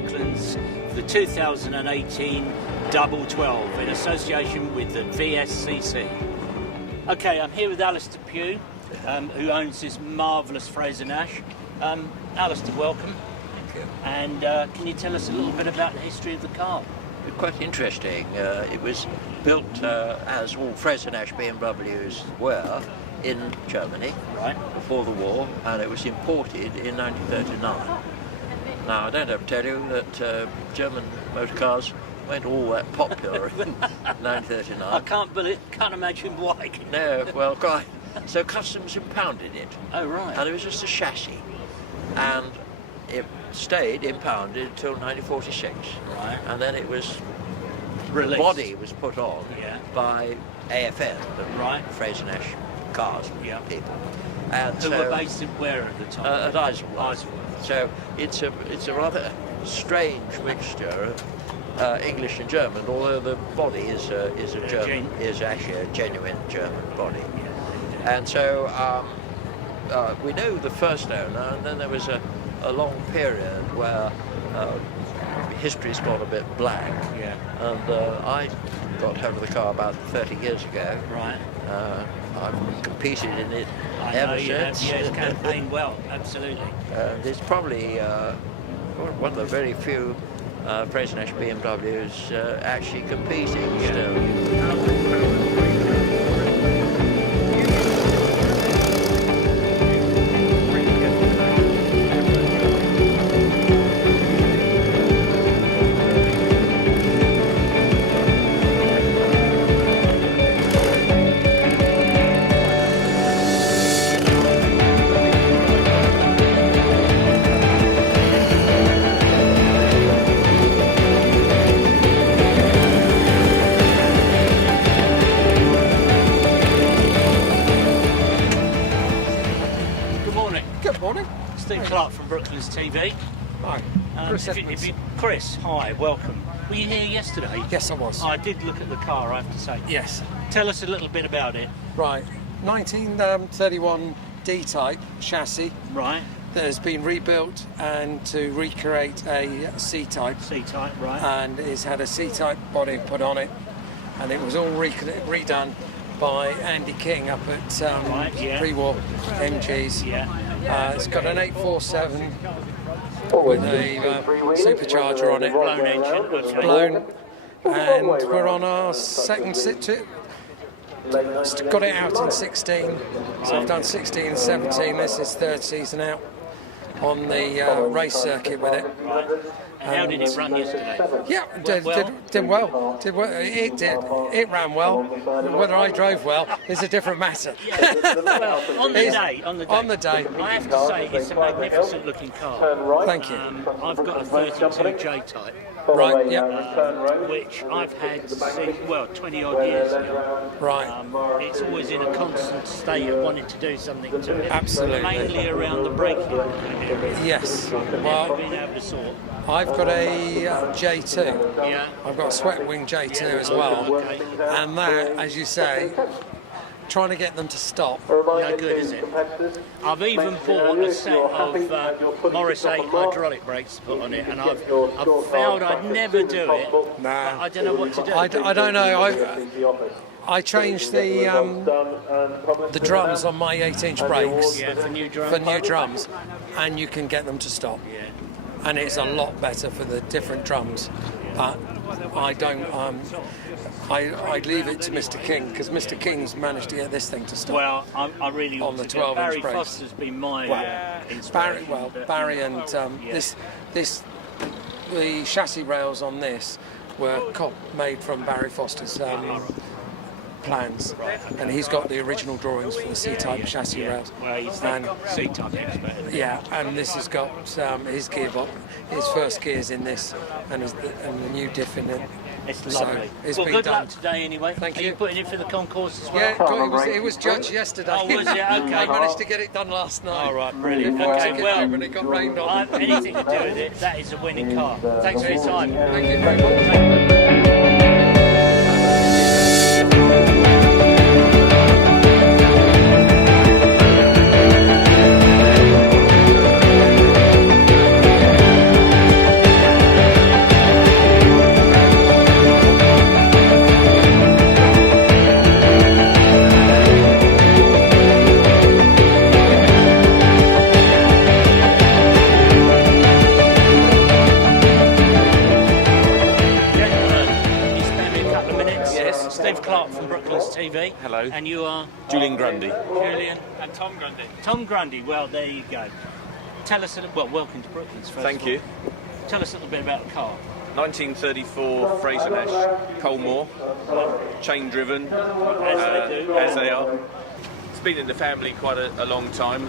Brooklands for the 2018 Double 12 in association with the VSCC. Okay, I'm here with Alistair Pugh, who owns this marvellous Fraser Nash. Alistair, welcome. Thank you. And can you tell us a little bit about the history of the car? Quite interesting. It was built as all Fraser Nash BMWs were in Germany before the war, and it was imported in 1939. Now, I don't have to tell you that German motor cars weren't all that popular in 1939. I can't imagine why. No, well, quite. So customs impounded it. Oh, right. And it was just a chassis. And it stayed impounded until 1946. Right. And then it was released. The body was put on by AFN, the Fraser Nash cars people. And who were based in where at the time? At Isleworth. So it's a rather strange mixture of English and German, although the body is actually a genuine German body. And so we know the first owner, and then there was a long period where history's got a bit blank. Yeah. And I got hold of the car about 30 years ago. Right. I've competed in it ever since. Yeah, it's campaigned well, absolutely. It's probably one of the very few Fraser Nash BMWs actually competing still. Clarke from Brooklands TV. Hi. Chris, hi, welcome. Were you here yesterday? Yes, I was. I did look at the car, I have to say. Yes. Tell us a little bit about it. Right. 1931 D-type chassis. Right. That has been rebuilt and to recreate a C-type. C-type, right. And it's had a C-type body put on it. And it was all redone by Andy King up at pre-war MGs. Yeah. It's got an 847 with a supercharger on it. Blown engine. Okay. Blown. And we're on our second sit. Got it out in 16. So I've done 16 and 17. This is third season out on the race circuit with it. Right. And how did it run yesterday? Yeah, did well. It did. It ran well. Whether I drove well is a different matter. Well, on the day, I have to say it's a magnificent looking car. Thank you. I've got a 32 J-type. Right, yeah. Which I've had since, 20 odd years now. Right. It's always in a constant state of wanting to do something to it. Absolutely. Mainly around the braking area. Yes. Well, been able to sort. I've got a J2. Yeah. I've got a swept wing J2 as well. Okay. And that, as you say, trying to get them to stop. No good, is it? I've even bought a set of Morris 8 hydraulic brakes to put on it, and I've found I'd never do it. Nah. I don't know what to do. I don't know. I changed the drums on my 8-inch brakes for new drums, and you can get them to stop. Yeah. And it's a lot better for the different drums. But I don't. I'd leave it to Mr. King, because Mr. King's managed to get this thing to stop. Well, I really on the 12-inch Barry brakes. Foster's been my inspiration. Barry and the chassis rails on this were made from Barry Foster's plans, and he's got the original drawings for the C-type chassis rails. Well, he's the C-type expert. Yeah, and this has got his gearbox, his first gears in this, and the new diff in it. It's lovely. So it's well, been good done. luck today anyway. Thank Are you. you putting in for the concourse as well? Yeah, it was judged yesterday. Oh, was it? Okay. I managed to get it done last night. All right, brilliant. Before Okay, ticket well, when it got rained on. Anything to do with it, that is a winning car. Thanks for your time. Thank you very much. TV. Hello. And you are? Julian Grundy. Julian. And Tom Grundy. Tom Grundy. Well, there you go. Tell us a little, well, welcome to Brooklands first. Thank you. Tell us a little bit about the car. 1934 Fraser Nash Colmore, chain driven, As they are. It's been in the family quite a long time.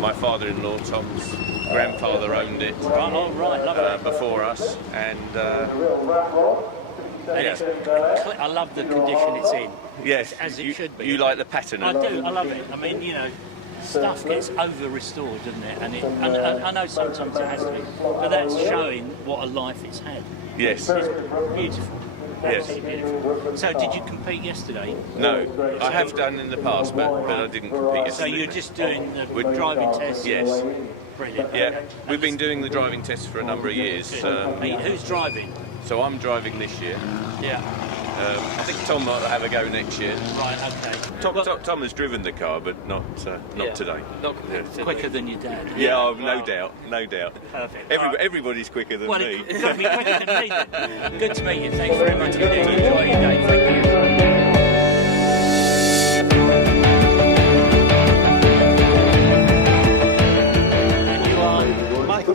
My father-in-law, Tom's grandfather, owned it before us, and yeah. I love the condition it's in. Yes, as it should be. You like the pattern? I do. I love it. I mean, you know, stuff gets over-restored, doesn't it? And I know sometimes it has to be, but that's showing what a life it's had. Yes. It's beautiful. Yes. Beautiful. So, did you compete yesterday? No, I have done in the past, but I didn't compete yesterday. So you're just doing the driving tests? Yes. Brilliant. Yeah, we've been doing the driving tests for a number of years. Who's driving? So I'm driving this year. Yeah. I think Tom might have a go next year. Right, okay. Tom has driven the car, but not today. Not quicker than your dad. Yeah, no doubt. Perfect. Everybody's quicker than me. It's got to be quicker than me then. Good to meet you. Thanks very much indeed. Enjoy your day. Thank you.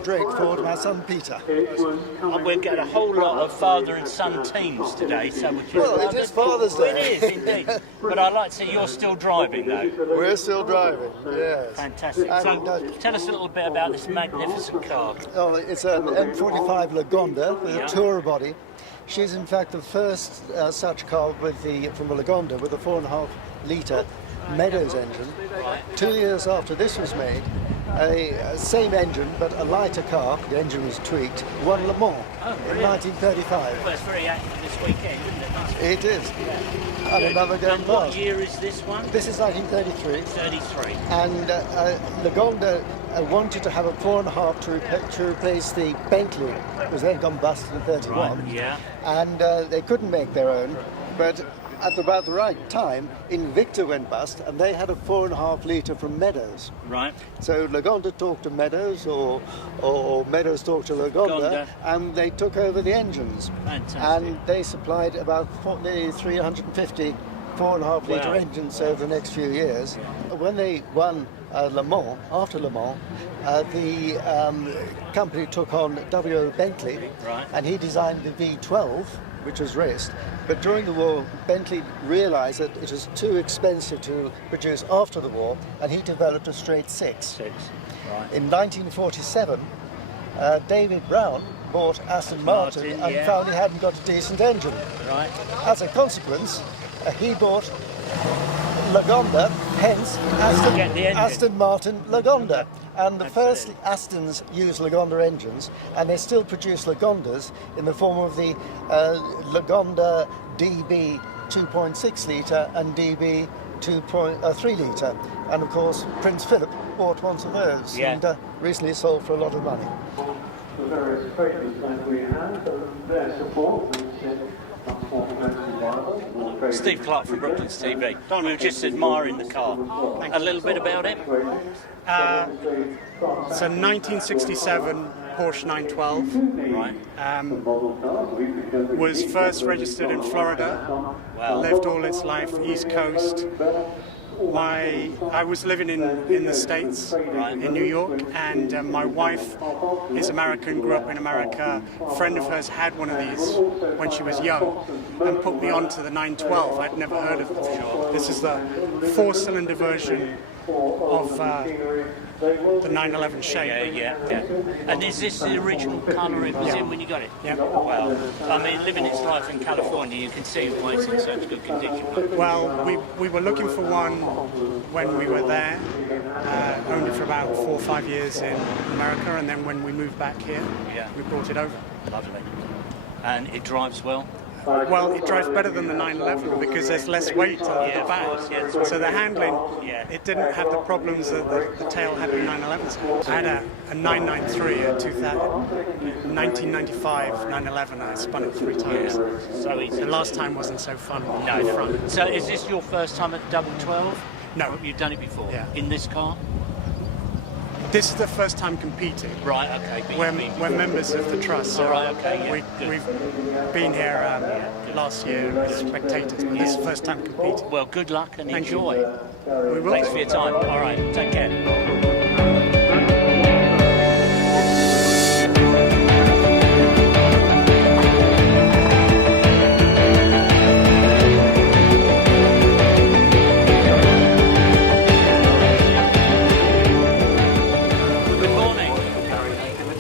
Drake Ford, my son Peter. We're getting a whole lot of father and son teams today, so which is well, it is Father's Day. It is indeed. But I like to see you're still driving though. We're still driving, yes. Fantastic. And, so tell us a little bit about this magnificent car. Oh, it's an M45 Lagonda with a tour body. She's in fact the first such car from a Lagonda with a 4.5 litre Meadows engine. Right. 2 years after this was made, a same engine but a lighter car, the engine was tweaked, won Le Mans in 1935. Well, it's very active this weekend, isn't it? It is. Yeah. And another going and what past. year is this one? This is 1933. 33. And Lagonda wanted to have a 4.5 to replace the Bentley, which was then gone bust in 31. Right, yeah. And they couldn't make their own, but at about the right time, Invicta went bust, and they had a 4.5 litre from Meadows. Right. So Lagonda talked to Meadows, or Meadows talked to Lagonda, and they took over the engines. Fantastic. And they supplied about 350 4.5 litre engines over the next few years. When they won Le Mans, after Le Mans, the company took on W.O. Bentley, and he designed the V12, which was raced. But during the war, Bentley realised that it was too expensive to produce after the war, and he developed a straight six. Right. In 1947, David Brown bought Aston Martin and found he hadn't got a decent engine. Right. As a consequence, he bought Lagonda, hence Aston Martin Lagonda. And the first Astons used Lagonda engines, and they still produce Lagondas in the form of the Lagonda DB 2.6 litre and DB 3 litre. And of course, Prince Philip bought one of those and recently sold for a lot of money. The various traders that we have, their support Steve Clarke from Brooklands TV. Don, we were just admiring the car. A little bit about it? It's a 1967 Porsche 912. Right. Was first registered in Florida. Lived all its life East Coast. I was living in the States, in New York, and my wife is American, grew up in America. A friend of hers had one of these when she was young and put me on to the 912. I'd never heard of it before. This is the 4-cylinder version of the 911 shape. Yeah. And is this the original colour it was in when you got it? Yeah. Well, I mean, living its life in California, you can see why it's in such good condition. Well, we were looking for one when we were there, owned it for about 4 or 5 years in America, and then when we moved back here, we brought it over. Lovely. And it drives well? Well, it drives better than the 911 because there's less weight on the back. So the handling, it didn't have the problems that the tail had with 911s. I had a 993, a 1995 911. I spun it 3 times. So easy. The last time wasn't so fun. No. Front. So is this your first time at double 12? No. You've done it before? Yeah. In this car? This is the first time competing. Right, okay. But We're members of the trust, so right, okay, yeah, we've been here last year as spectators, but this is the first time competing. Well, good luck and Thank enjoy. you. We will. Thanks for your time. All right, take care.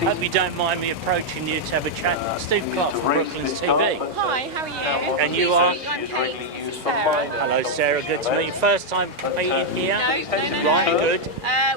Hope you don't mind me approaching you to have a chat. Steve Clarke from Brooklands TV. Hi, how are you? And you are? I'm Kate. This is Sarah. Hello, Sarah. Good to meet you. First time competing here? No. Right, good.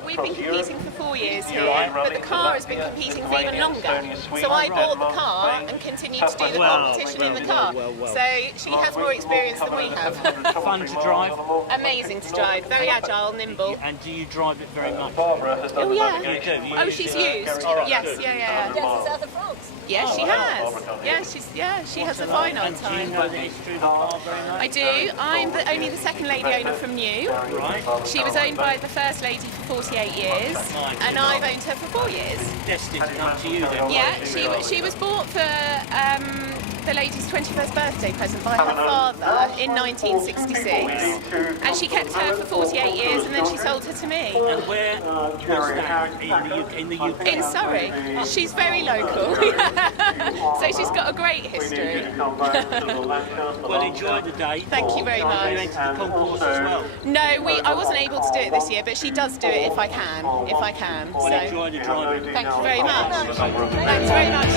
We've been competing for 4 years here, Right. but the car has been competing for even longer. So I bought the car and continued to do the competition in the car. Well. So she has more experience than we have. Fun to drive? Amazing to drive, very agile, nimble. And do you drive it very much? Oh yeah. You do? You Oh, use she's it? used. All right, Yes, good. yeah. South of France. Yeah, she has. She has a fine old And do you time. know the history of the car very much? I do. I'm only the second lady owner from New. Right. She was owned by the first lady for 48 years, and I've owned her for 4 years. Destined up to you then? Yeah, she was bought for the lady's 21st birthday present by her father in 1966, and she kept her for 48 years, and then she sold her to me. And where was that? In the UK? In Surrey. She's very local, so she's got a great history. Well, enjoy the day. Thank you very You much. entered the concourse as well. No, I wasn't able to do it this year, but she does do it if I can. Well, So enjoy the driving. thank you very much. Thanks very much.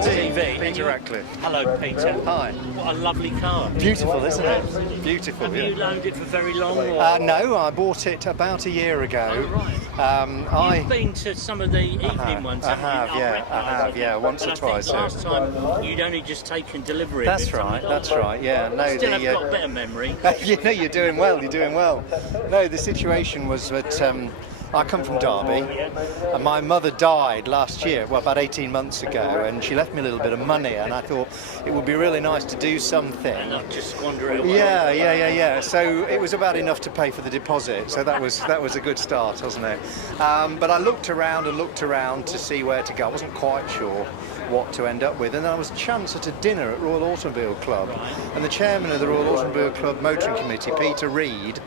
TV. Peter Ratcliffe. Hello, Peter. Hi. What a lovely car. Beautiful, isn't it? Beautiful, Have you yeah. loaned it for very long? Or? No, I bought it about a year ago. You've been to some of the evening ones, I haven't you? have, yeah, once or But twice. I think last time you'd only just taken delivery of That's it. right, yeah. No, Still have got a better memory. you're doing well. No, the situation was that I come from Derby, and my mother died last year, well, about 18 months ago, and she left me a little bit of money, and I thought it would be really nice to do something. And not just squander it away. Yeah. So it was about enough to pay for the deposit, so that was a good start, wasn't it? But I looked around to see where to go. I wasn't quite sure what to end up with, and then I was chanced at a dinner at Royal Automobile Club, and the chairman of the Royal Automobile Club Motoring Committee, Peter Reid,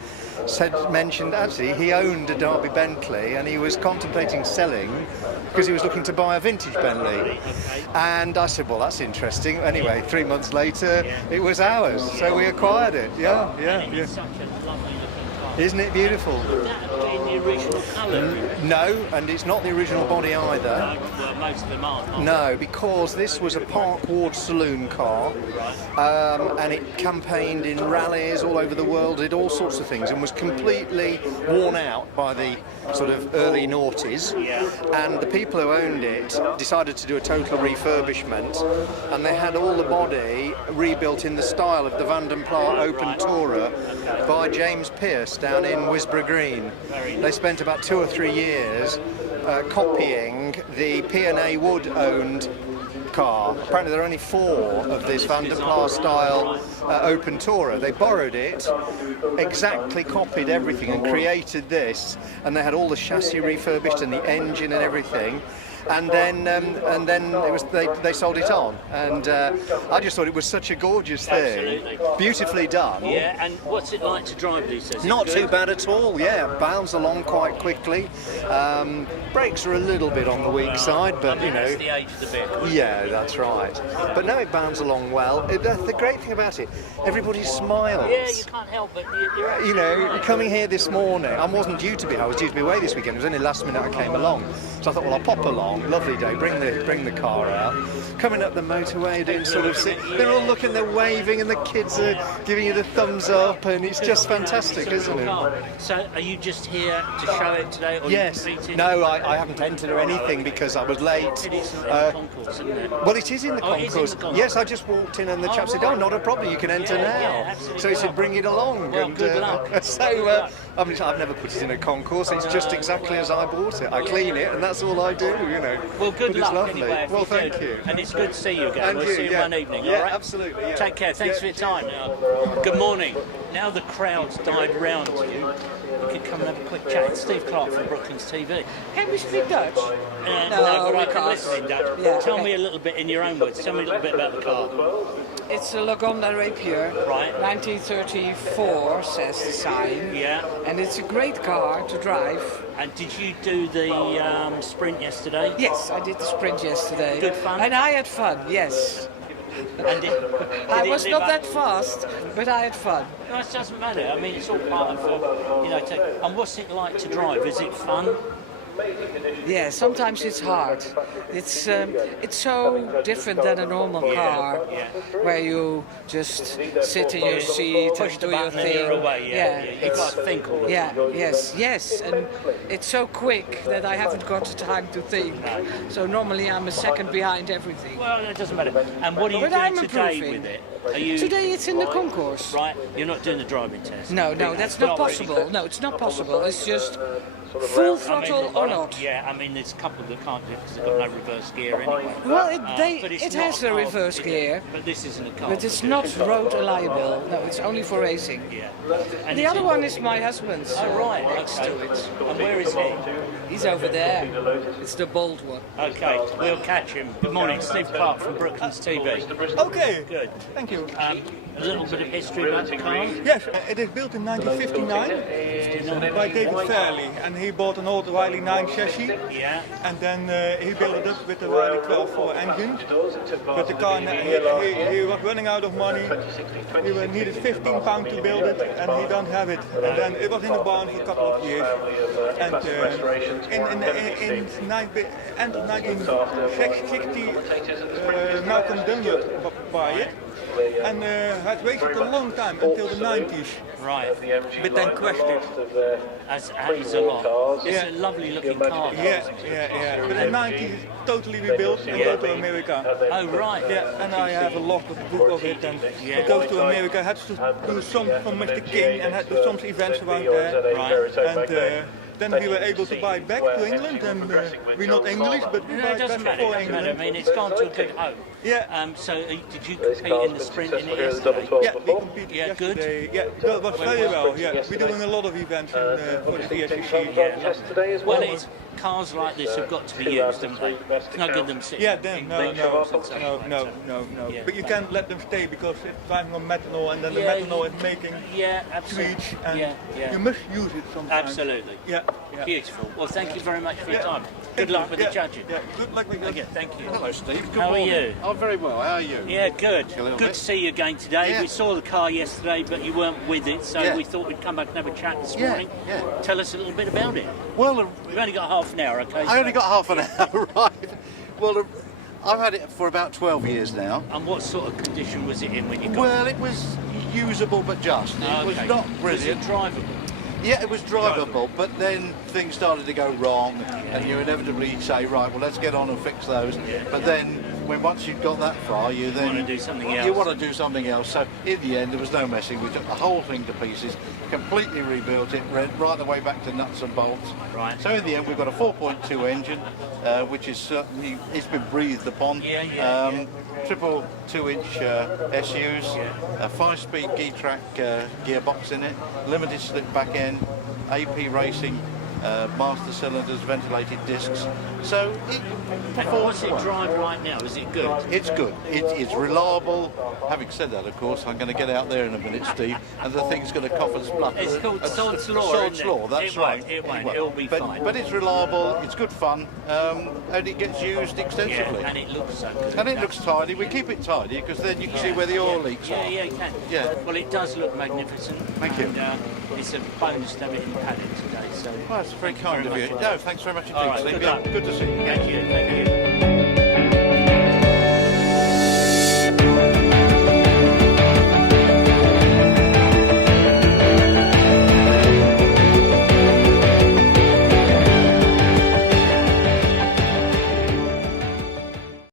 mentioned actually he owned a Derby Bentley and he was contemplating selling because he was looking to buy a vintage Bentley. And I said, well, that's interesting. Anyway, 3 months later, it was ours, so we acquired it. Yeah. It's such a lovely looking car. Isn't it beautiful? Would that have been the original colour? No, and it's not the original body either. Well, most of them aren't. No, because this was a Park Ward saloon car, and it campaigned in rallies all over the world, did all sorts of things, and was completely worn out by the sort of early noughties. And the people who owned it decided to do a total refurbishment, and they had all the body rebuilt in the style of the Van den Pla Open Tourer by James Pearce down in Wisborough Green. They spent about 2 or 3 years copying the P&A Wood owned car. Apparently there are only 4 of this Van den Pla style Open Tourer. They borrowed it, exactly copied everything and created this, and they had all the chassis refurbished and the engine and everything. And then it was they sold it on, and I just thought it was such a gorgeous thing. Absolutely. Beautifully done. Yeah, and what's it like to drive these? Not too bad at all, yeah. Bounds along quite quickly. Brakes are a little bit on the weak side, but you know. That's the age of the vehicle. Yeah, that's right. But no, it bounds along well. The great thing about it, everybody smiles. Yeah, you can't help but you're You know, coming here this morning, I wasn't due to be here. I was due to be away this weekend. It was only last minute I came along. So I thought, well, I'll pop along. Lovely day. Bring the car out. Coming up the motorway, doing sort of. They're all looking, they're waving, and the kids are giving you the thumbs up, and it's just fantastic, isn't it? So, are you just here to show it today? Or Yes. you competing? No, I haven't entered or anything because I was late. It's in the concourse, isn't it? Well, it is in the Oh, it is in concourse. the concourse. Yes, I just walked in and the chap said, "Oh, not a problem. You can enter Yeah, now." absolutely. So he said, "Bring it along." Well, and, good luck. So I mean, I've never put it in a concourse. It's just exactly as I bought it. I clean it, and that's all I do, you know. Well, good But it's luck lovely. anyway. Well, thank you. And it's good to see you again. And We'll you, see you yeah. one evening, Yeah, all right? absolutely, yeah. Take care. Thanks for your time. Good morning. Now the crowd's died round you, we could come and have a quick chat. It's Steve Clarke from Brooklands TV. Can we speak Dutch? No, but I can can't. listen in Dutch. Yeah, Tell okay. me a little bit in your own words. Tell me a little bit about the car. It's a Lagonda Rapier, Right. 1934, says the sign. Yeah. And it's a great car to drive. And did you do the sprint yesterday? Yes, I did the sprint yesterday. Good fun? And I had fun, yes. And did I it was live not up- that fast, but I had fun. No, it doesn't matter. I mean, it's all part of, and what's it like to drive? Is it fun? Yeah, sometimes it's hard. It's so different than a normal car, where you just sit in your seat Push and the do your button and thing. you're away. Yeah. You've it's- got to think all the time. yes, and it's so quick that I haven't got the time to think. So normally I'm a second behind everything. Well, it doesn't matter. And what are you But I'm doing today improving. with it? Are you Today it's in the concourse. right? You're not doing the driving test. No, that's not possible. No, it's not possible. It's just full throttle or not. Yeah, I mean, there's a couple that can't do it because they've got no reverse gear anyway. Well, But it's it not has a a car, reverse is it? gear, But this isn't a car. but it's not road reliable. No, it's only for racing. Yeah. And The is other it- one is my husband's. Oh right. Next Okay. to it. And where is he? He's over there. It's the bold one. Okay, we'll catch him. Good morning, Steve Clarke from Brooklands TV. Okay, Good. thank you. A little bit of history about the car. Yes, it is built in 1959 by David Fairley, and he bought an old Riley 9 chassis, Yeah. and then he built it up with the Riley 12.4 engine. But the car, he was running out of money. He needed £15 to build it, and he don't have it. And then it was in the barn for a couple of years. And in end of 1960, Malcolm Dunlop bought it. And had waited a long time until the 90s. Right. But then crashed it. As is a lot. It's a lovely looking car. Yeah. But in the 90s, totally rebuilt and go to America. Oh right. Yeah, and I have a lot of book of it. And it goes to America. Had to do some from Mr. King and had to do some events around there. Right. And then we were able to buy back to England, and we're not English, but we No, buy it it doesn't back matter. for It doesn't matter. I England. mean, it's gone to a good home. Yeah. So, did you compete in the sprint in it yesterday? Yeah, we competed Yeah, good. yesterday. Yeah, it was very well. Yeah, we're doing a lot of events for the DSCC. Yeah. Well, it's cars like this have got to be used, haven't they? It's no good them sitting. Yeah, in no. shops and such like, so- Yeah. But you can't let them stay because it's driving on methanol, and then the methanol is making absolutely. tweets, and Yeah. you must use it sometimes. Absolutely. Yeah. Beautiful. Well, thank you very much for your Yeah. time. Thank Good luck you. with Yeah. the judging. Yeah, good luck with Okay, thank you. Hello, Steve. Good How are morning. you? I'm very well. How are you? Yeah, good. A little Good bit. to see you again today. Yeah. We saw the car yesterday, but you weren't with it, so Yeah. we thought we'd come back and have a chat this Yeah, morning. yeah. Tell us a little bit about it. Well, We've only got half an hour, okay? I only got half an hour, right? Well, I've had it for about 12 years now. And what sort of condition was it in when you got Well, it was usable but just. It was Okay. not Was it brilliant. drivable? Yeah, it was drivable, but then things started to go wrong, and you inevitably say, right, well, let's get on and fix those. But then, once you've got that far, you then want to do something else. You want to do something else. So in the end, there was no messing. We took the whole thing to pieces, completely rebuilt it, right the way back to nuts and bolts. Right. So in the end, we've got a 4.2 engine, which is certainly it's been breathed upon. Triple 2-inch SUs, a 5-speed G-Track gearbox in it, limited slip back end, AP racing, master cylinders, ventilated discs. So it What's it drive right now? Is it good? It's good. It's reliable. Having said that, of course, I'm going to get out there in a minute, Steve, and the thing's going to cough and splutter. It's called Sod's Law, Sod's isn't it? Law, that's It right. won't, it won't. It'll be fine. But it's reliable, it's good fun, and it gets used extensively. Yeah, and it looks so good. And it looks tidy. We keep it tidy because then you can see where the oil leaks are. Yeah, you can. Yeah. Well, it does look magnificent. Thank you. And, it's a bonus to have it in the paddock today. So. Well, it's very kind of you. much. No, thanks very much indeed, All right, Steve. good Yeah, luck. good to see you. Thank you. Thank you.